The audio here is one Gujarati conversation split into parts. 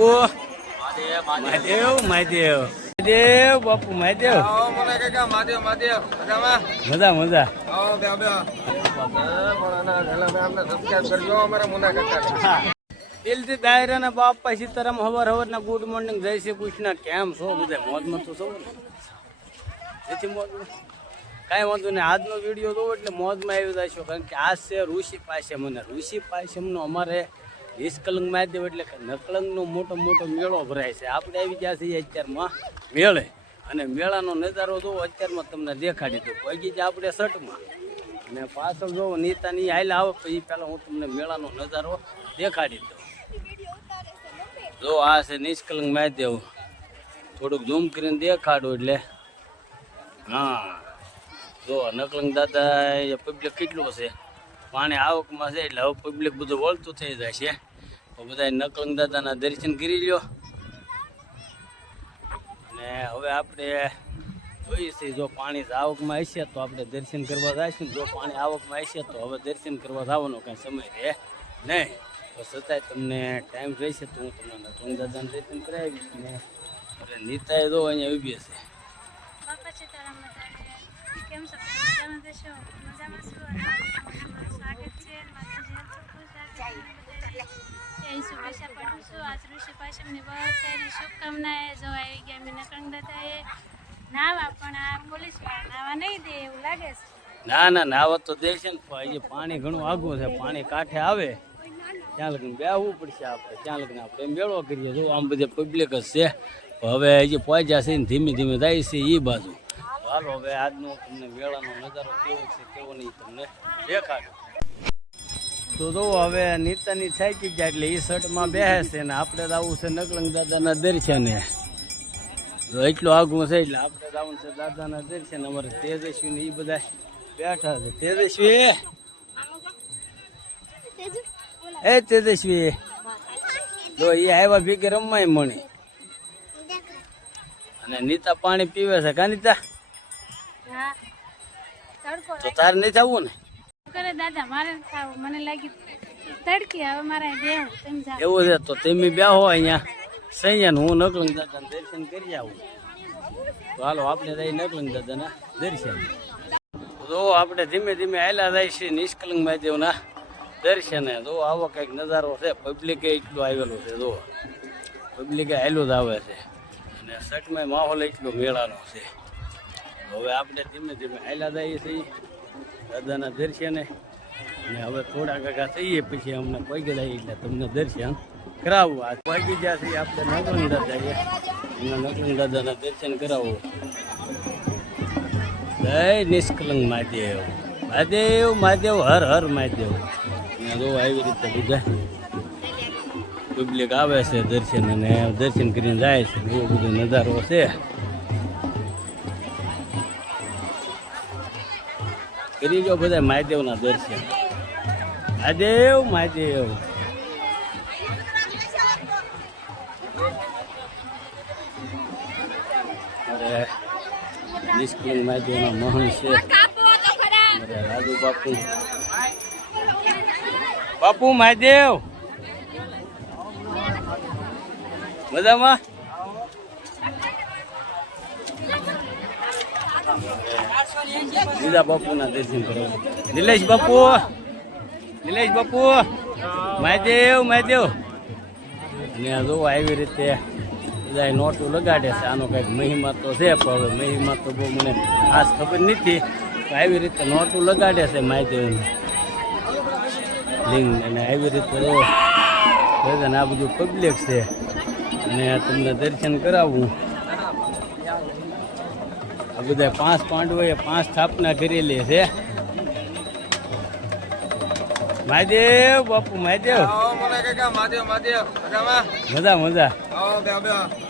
બાપુ. મહાદેવ મહાદેવ. મહાદેવ બાપુ મહાદેવ. મજા મજા. દિલથી દાયરાના બાપા સીતારામ હવાર હવારના ગુડ મોર્નિંગ જય શ્રી કૃષ્ણ. કેમ છો બધા? મોજમાં તો છો ને જેથી કાંઈ વાંધો નહીં. આજનો વીડિયો જોવો એટલે મોજમાં આવી જશો. કારણ કે આ છે ઋષિ પાસે મને ઋષિ પાસેમનો અમારે નિષ્કલંક મહાદેવ એટલે કે નકલંગનો મોટો મોટો મેળો ભરાય છે. આપણે આવી ગયા છીએ અત્યારમાં મેળે. અને મેળાનો નજારો જોવો અત્યારમાં તમને દેખાડી દઉં. પગી જ આપણે શર્ટમાં. અને પાછળ જોવો, નીતાની હાલ આવે, પછી પહેલાં હું તમને મેળાનો નજારો દેખાડી દઉં. જો આ છે નિષ્કલંક મહાદેવ. થોડુંક ઝૂમ કરીને દેખાડું એટલે. હા. જો નકલંગ દાદા પબ્લિક કેટલું છે પાણી આવકમાં છે એટલે હવે પબ્લિક બધું વળતું થઈ જાય છે. તો બધા નકલંગ દાદાના દર્શન કરી લ્યો. અને હવે આપણે જોઈએ છીએ જો પાણી આવકમાં હશે તો આપણે દર્શન કરવા જઈશું. જો પાણી આવકમાં હશે તો હવે દર્શન કરવા જવાનો કાંઈ સમય રહે નહીં. તો છતાંય તમને ટાઈમ રહેશે તો હું તમને નકલંગ દાદાને દર્શન કરાવીશ ને એટલે નીતાએ જો અહીંયા ઊભી બધાને કેમ છો? મજામાં છો તમારું સ્વાગત છે માતાજી ખૂબ સ્વાગત છે બધાને. જય શુભેચ્છા પાઠવું છું? નાવા નાવા ના ના નાવત તો દેશે ને હજી પાણી ઘણું આઘું છે. પાણી કાંઠે આવે, ત્યાં લગ્ન બેહવું પડશે આપણે, ત્યાં લગ્ન આપણે મેળો કરીએ. જો આમ બધે પબ્લિક જ છે. હવે હજી પહોંચ્યા છે ને, ધીમે ધીમે જાય છે એ બાજુ. હાલો, હવે આજનો તમને મેળાનો નજારો કેવો છે, કેવો નહીં, તમને દેખાડો. તો જો હવે નીતાની થાકી જાય એટલે એ શર્ટમાં બેસે છે ને આપણે તો આવું છે નકલંગ દાદાના દર્શને. જો એટલું આગું છે એટલે આપણે જવાનું છે દાદાના દર્શન. અમારે તેજસ્વી ને એ બધા બેઠા છે. તેજસ્વી! એ તેજસ્વી! જો એ આવ્યા ભેગે રમવાય મણી. અને નીતા પાણી પીવે છે. કા નીતા? તો તારે નહીં થવું ને? એવું છે તો તમે બેહો અહીંયા. સૈયા હું નકલંગ દાદાના દર્શન કરી આવું. તો હાલો, આપણે જઈ નકલંગ દાદાના દર્શન. તો આપણે ધીમે ધીમે આયલા જાય છે નિષ્કલંગ મહાદેવના દર્શને. જો, આવો કંઈક નજારો છે. પબ્લિકે એટલું આવેલું છે, જો. પબ્લિકે આવેલું જ આવે છે. અને સટમાં માહોલ એટલો મેળાનો છે. હવે આપણે ધીમે ધીમે આયલા જઈએ છીએ. દાદાના દર્શને. અને હવે થોડા કાકા થઈએ પછી અમને કોઈ ગયા એટલે તમને દર્શન કરાવવું આ પગી જ્યાંથી આપણે નકલંગ દાદા અમને નકલંગ દાદાના દર્શન કરાવવું જય નિષ્કલંગ મહાદેવ. મહાદેવ મહાદેવ, હર હર મહાદેવ. જો આવી રીતે બધા પબ્લિક આવે છે દર્શન અને દર્શન કરીને જાય છે બહુ બધો નજારો છે. કરી જો બધા મહાદેવના દર્શન. મહાદેવ મહાદેવ. અરે નિષ્કલંક મહાદેવના મહન છે. અરે રાજુ બાપુ. બાપુ મહાદેવ. મજામાં? બીજા બાપુના દર્શન કરો. નિલેશ બાપુ નિલેશ બાપુ, મહાદેવ મહાદેવ. અને આ જો આવી રીતે બધા નોટું લગાડે છે. આનો કંઈક મહિમા તો છે, પણ મહિમા તો બહુ મને ખાસ ખબર નથી. આવી રીતે નોટું લગાડે છે મહાદેવની. લિંગ અને આવી રીતે આ બધું પબ્લિક છે. અને તમને દર્શન કરાવવું આ બધા પાંચ પાંડવોએ પાંચ સ્થાપના કરેલી છે. મહાદેવ બાપુ મહાદેવ. મજા મજા.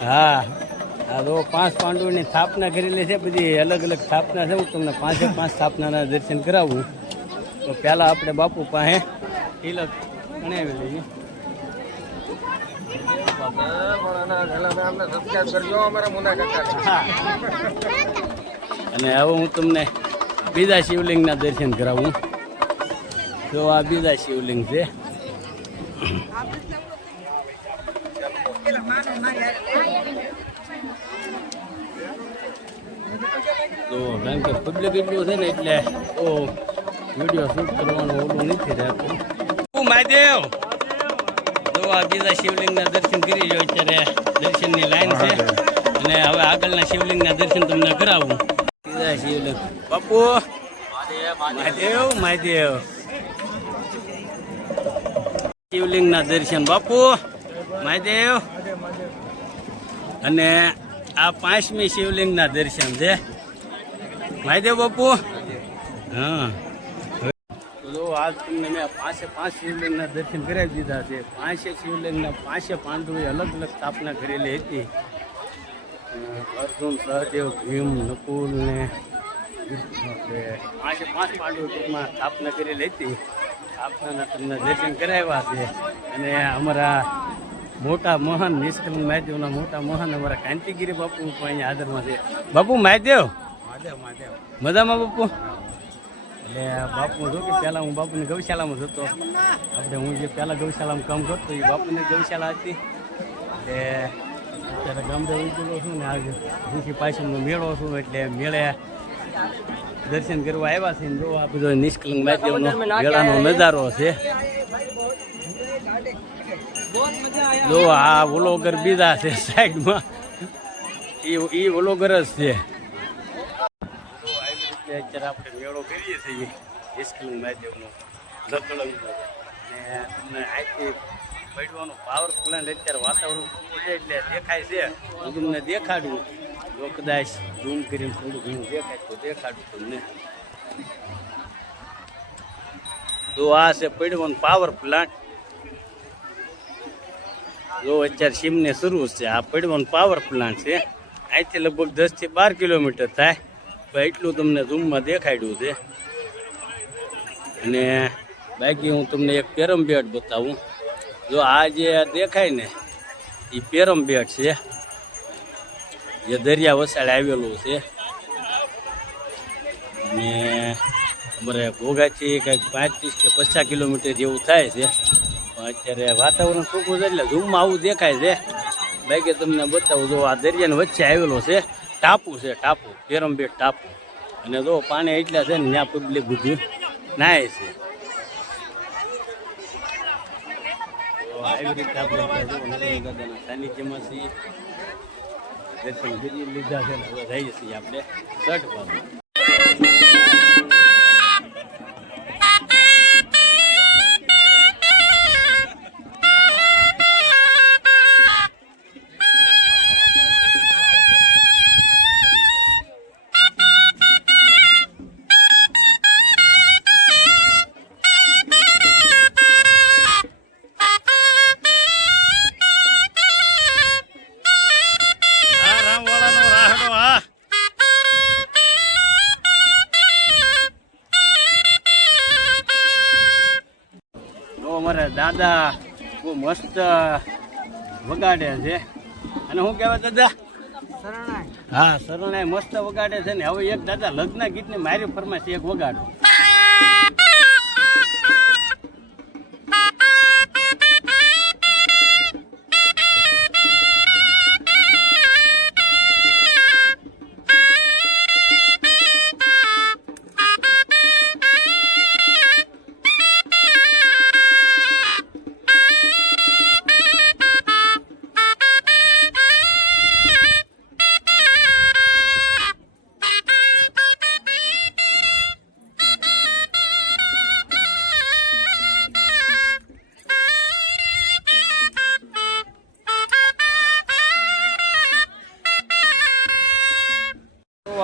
હા. આ તો પાંચ પાંડવોની સ્થાપના કરેલી છે બધી અલગ અલગ સ્થાપના છે. હું તમને પાંચે પાંચ સ્થાપનાના દર્શન કરાવું. તો પહેલાં આપણે બાપુ પાસે તિલક ગણાવી લઈએ. અમારા મુના કાકા. અને હવે હું તમને બીજા શિવલિંગના દર્શન કરાવું. તો આ બીજા શિવલિંગ છે. તો કારણ કે પબ્લિક એટલું છે ને એટલે તો વીડિયો શૂટ કરવાનું ઓલું નથી રહેતું. ઓ મહાદેવ. તો આ બીજા શિવલિંગના દર્શન કરી રહ્યો અત્યારે દર્શનની લાઈન છે. અને હવે આગળના શિવલિંગના દર્શન તમને કરાવું. બીજા શિવલિંગ. બાપુ. મહાદેવ મહાદેવ. શિવલિંગના દર્શન બાપુ. મહાદેવ. અને આ પાંચમી શિવલિંગના દર્શન છે. મહાદેવ બાપુ. હા. તો આજ તમને મેં પાંચે પાંચ શિવલિંગના દર્શન કરાવી દીધા છે. પાંચે શિવલિંગના પાંચે પાંડવોએ અલગ અલગ સ્થાપના કરેલી હતી. અર્જુન સહદેવ ભીમ નકુલ ને પાંચે પાંચ પાંડુ ટૂંકમાં સ્થાપના કરેલી હતી. સ્થાપનાના તમને દર્શન કરાવ્યા છે. અને અમારા મોટા મહાન નિષ્કલ મહાદેવના મોટા મહાન અમારા કાંતિગીરી બાપુ પણ અહીંયા હાજરમાં છે. બાપુ મહાદેવ? મજામાં બાપુ? એટલે બાપુ જો કે પહેલાં હું બાપુની ગૌશાળામાં જતો આપણે હું જે પહેલાં ગૌશાળામાં કામ કરતો એ બાપુની ગૌશાળા હતી. એટલે અત્યારે ગામડે ઉકેલો છું ને આજે ઋષિ પાછળનો મેળો છું એટલે મેળે દર્શન કરવા આવ્યા છે ને જો આ બધો નિષ્કલંક માધ્યમનો મેળાનો નજારો છે. જો આ વલોગર બીજા છે સાઈડમાં. એ એ વલોગર જ છે. અત્યારે આપણે મેળો કરીએ છીએ નિષ્કલંક માધ્યમનો નકળંગનો ને તમને અહીંથી પડવાનો પાવર પ્લાન્ટ અત્યારે વાતાવરણ એટલે દેખાય છે. હું તમને દેખાડું. જો કદાચ ઝૂમ કરીને થોડું ઘણું દેખાય તો દેખાડું તમને. તો આ છે પડવાનું પાવર પ્લાન્ટ જો અત્યારે સીમને શરૂ છે. આ પડવાનું પાવર પ્લાન્ટ છે. અહીંથી લગભગ દસથી બાર કિલોમીટર થાય. એટલું તમને ઝૂમમાં દેખાડ્યું છે. અને બાકી હું તમને એક પેરમ બેટ બતાવું. જો આ જે દેખાય ને, એ પેરમ બેટ છે. જે દરિયા વસાડે આવેલું છે. ને અમારે ઘોઘાથી કંઈક પાંત્રીસ કે પચાસ કિલોમીટર જેવું થાય છે. અત્યારે વાતાવરણ સૂકું છે એટલે ઝૂમમાં આવું દેખાય છે. બાકી તમને બતાવું, જો આ દરિયાની વચ્ચે આવેલો છે, ટાપુ છે, ટાપુ પેરમબેટ ટાપુ. અને જો પાણી એટલા છે ને, ત્યાં પબ્લિક બધું નાય છે. આવી રીતે આપણે સાનિધ્યમાં છીએ દર્શન લીધા છે હવે જઈએ છીએ આપણે. શર્ટ પર દાદા બહુ મસ્ત વગાડે છે. અને શું કહેવાય દાદા? હા શરણાઈ મસ્ત વગાડે છે ને. હવે એક દાદા લગ્ન ગીતની મારી ફરમાશ એક વગાડો.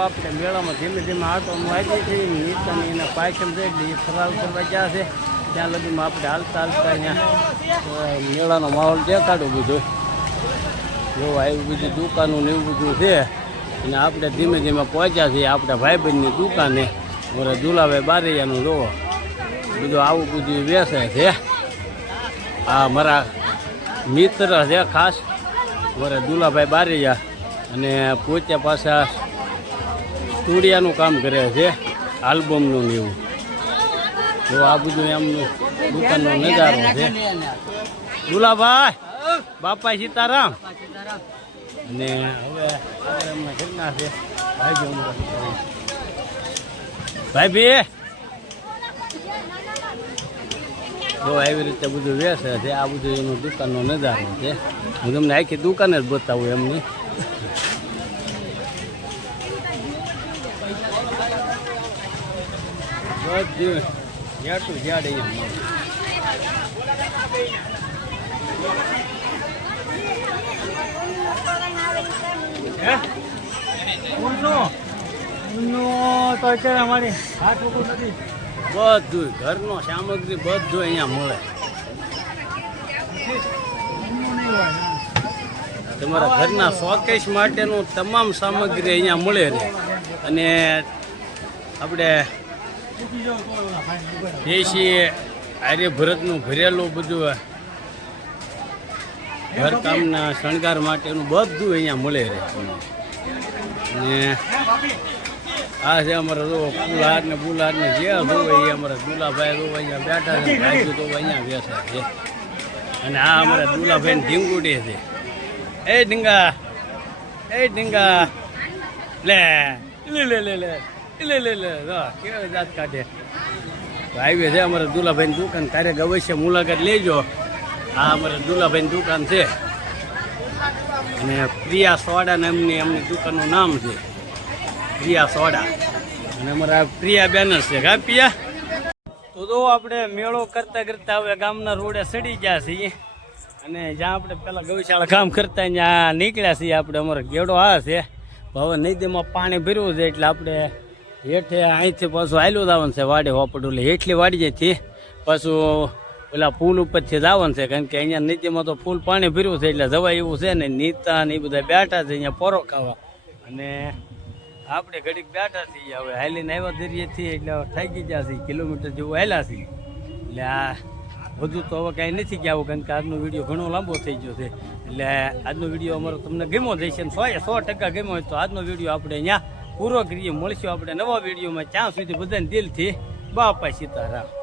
આપણે મેળામાં ધીમે ધીમે હાથો વાંચીએ છીએ. નીતાની એના પાછળ છે એટલે એ ફરાર કરવા ગયા છે. ત્યાં લગીમાં આપણે હાલતા હાલતા અહીંયા મેળાનો માહોલ દેખાડું બધું. જો આવી બધી દુકાનો ને એવું બધું છે. અને આપણે ધીમે ધીમે પહોંચ્યા છીએ આપણા ભાઈબંધની દુકાને. મારે દુલાભાઈ બારૈયાનું જોવો બધું આવું બધું વેસે છે. આ મારા મિત્ર છે ખાસ. મારે દુલાભાઈ બારૈયા. અને પોતે પાછા સ્ટુડિયાનું કામ કરે છે આલ્બમનું ને એવું. જો આ બધું એમનું દુકાનનો નજારો છે. દુલાભાઈ બાપા સીતારામ. અને હવે ઘરના છે ભાઈ ભી જો આવી રીતે બધું વેસે છે આ બધું એનું દુકાનનો નજારો છે. હું તમને આખી દુકાન જ બતાવું એમની. બધું જેટલું જ્યાડ અહીંયા મળે. બધું ઘરનો સામગ્રી બધું અહીંયા મળે. તમારા ઘરના શોકેશ માટેનું તમામ સામગ્રી અહીંયા મળે અને આપણે દેશી આર્યભરતનું ભરેલું બધું ઘરકામના શણગાર માટેનું બધું અહીંયા મળે છે અને આ છે અમારા જો પુલાર ને બુલાર ને જે જોવે એ અમારા દુલાભાઈ જોવે અહીંયા બેઠા છે, ભાઈઓ તો અહીંયા બેસા છે. અને આ અમારા દુલાભાઈ ઢીંગુડી છે. એ ઢીંગા એ ઢીંગા. લે લે લે લે. લે લે લે કેવી જાત કાઢે? હાઈવે છે અમારે દુલાભાઈની દુકાન. ક્યારેક અવશ્ય મુલાકાત લેજો. આ અમારે દુલાભાઈની દુકાન છે. અને પ્રિયા સોડા નામની એમની દુકાનનું નામ છે. પ્રિયા સોડા. અને અમારા પ્રિયા બેનર છે. હા, પ્રિયા? તો જો આપણે મેળો કરતા કરતા હવે ગામના રોડે સડી ગયા છીએ. અને જ્યાં આપણે પેલા ગૌશાળા કામ કરતા ત્યાં નીકળ્યા છીએ આપણે. અમારો ગેડો આ છે. હવે નદીમાં પાણી ભર્યું છે એટલે આપણે હેઠે અહીંથી પાછું હાલ્યું જવાનું છે વાડે હોપડું એટલે હેઠલી વાડી જઈથી પાછું પેલા પુલ ઉપરથી જવાનું છે. કારણ કે અહીંયા નીચેમાં તો ફૂલ પાણી ભર્યું છે, એટલે જવાય એવું છે ને, નીતા ને એ બધા બેઠા છે અહીંયા પોરો ખાવા. અને આપણે ઘડીક બેઠા છીએ હવે. હાલીને આવ્યા દરિયેથી, એટલે થાકી ગયા છીએ, કિલોમીટર જેવું હાલ્યા છીએ. એટલે આ બધું તો હવે કાંઈ નથી ગયા કારણ કે આજનો વીડિયો ઘણો લાંબો થઈ ગયો છે. એટલે આજનો વીડિયો અમારો તમને ગમ્યો જશે સો એ સો ટકા ગમ્યો હોય તો આજનો વીડિયો આપણે અહીંયા પૂરો કરીએ. મળશું આપણે નવા વિડીયોમાં. ત્યાં સુધી બધાને દિલથી બાપા સીતારામ.